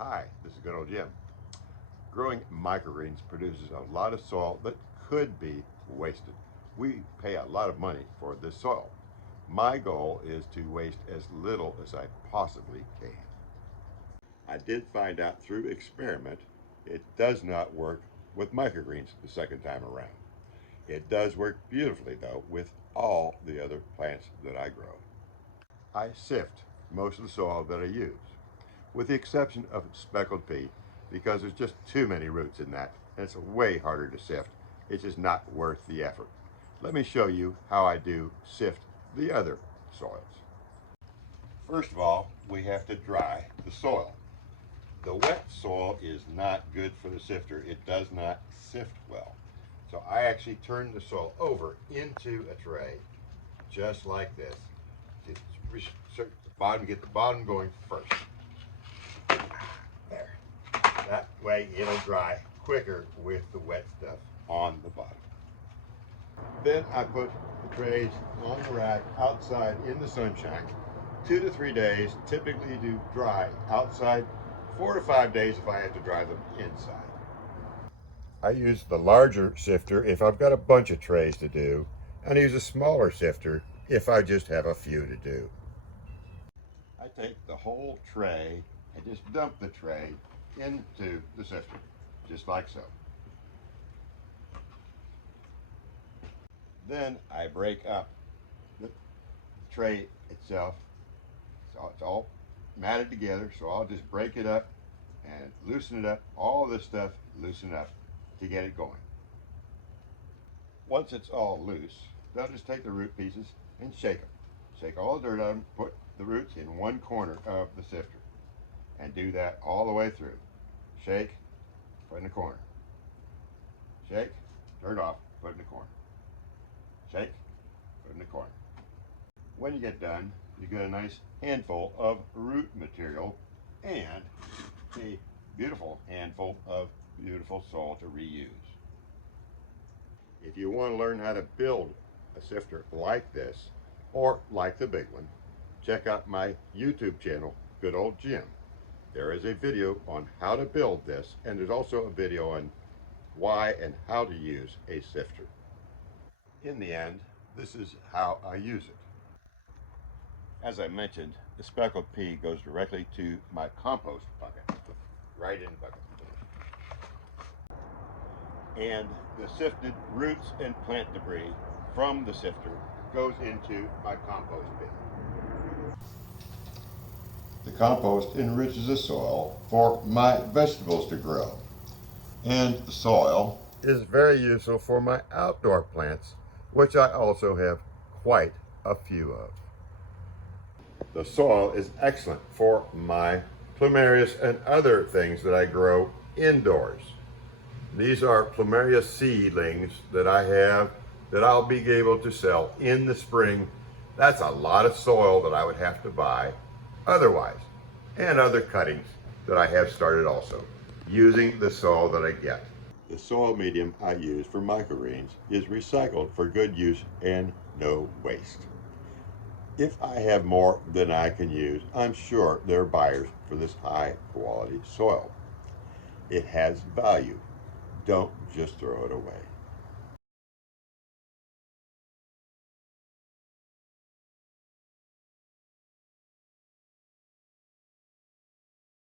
Hi, this is good old Jim. Growing microgreens produces a lot of soil that could be wasted. We pay a lot of money for this soil. My goal is to waste as little as I possibly can. I did find out through experiment it does not work with microgreens the second time around. It does work beautifully though with all the other plants that I grow. I sift most of the soil that I use, with the exception of speckled pea, because there's just too many roots in that, and it's way harder to sift. It's just not worth the effort. Let me show you how I do sift the other soils. First of all, we have to dry the soil. The wet soil is not good for the sifter. It does not sift well. So I actually turn the soil over into a tray, just like this. Get the bottom going first. There. That way it'll dry quicker with the wet stuff on the bottom. Then I put the trays on the rack outside in the sunshine. 2 to 3 days, typically do dry outside. 4 to 5 days if I have to dry them inside. I use the larger sifter if I've got a bunch of trays to do, and I use a smaller sifter if I just have a few to do. I take the whole tray and just dump the tray into the sifter, just like so. Then I break up the tray itself, so it's all matted together, so I'll just break it up and loosen it up, all this stuff loosen up to get it going. Once it's all loose, then I'll just take the root pieces and shake them. Shake all the dirt out of them, put the roots in one corner of the sifter, and do that all the way through. Shake, put in the corner. Shake, dirt off, put in the corner. Shake, put in the corner. When you get done, you get a nice handful of root material and a beautiful handful of beautiful soil to reuse. If you want to learn how to build a sifter like this, or like the big one, check out my YouTube channel, Good Old Jim. There is a video on how to build this, and there's also a video on why and how to use a sifter. In the end, this is how I use it. As I mentioned, the speckled pea goes directly to my compost bucket, right in the bucket. And the sifted roots and plant debris from the sifter goes into my compost bin. The compost enriches the soil for my vegetables to grow. And the soil is very useful for my outdoor plants, which I also have quite a few of. The soil is excellent for my plumerias and other things that I grow indoors. These are plumeria seedlings that I have that I'll be able to sell in the spring. That's a lot of soil that I would have to buy otherwise, and other cuttings that I have started also, using the soil that I get. The soil medium I use for microgreens is recycled for good use and no waste. If I have more than I can use, I'm sure there are buyers for this high quality soil. It has value. Don't just throw it away.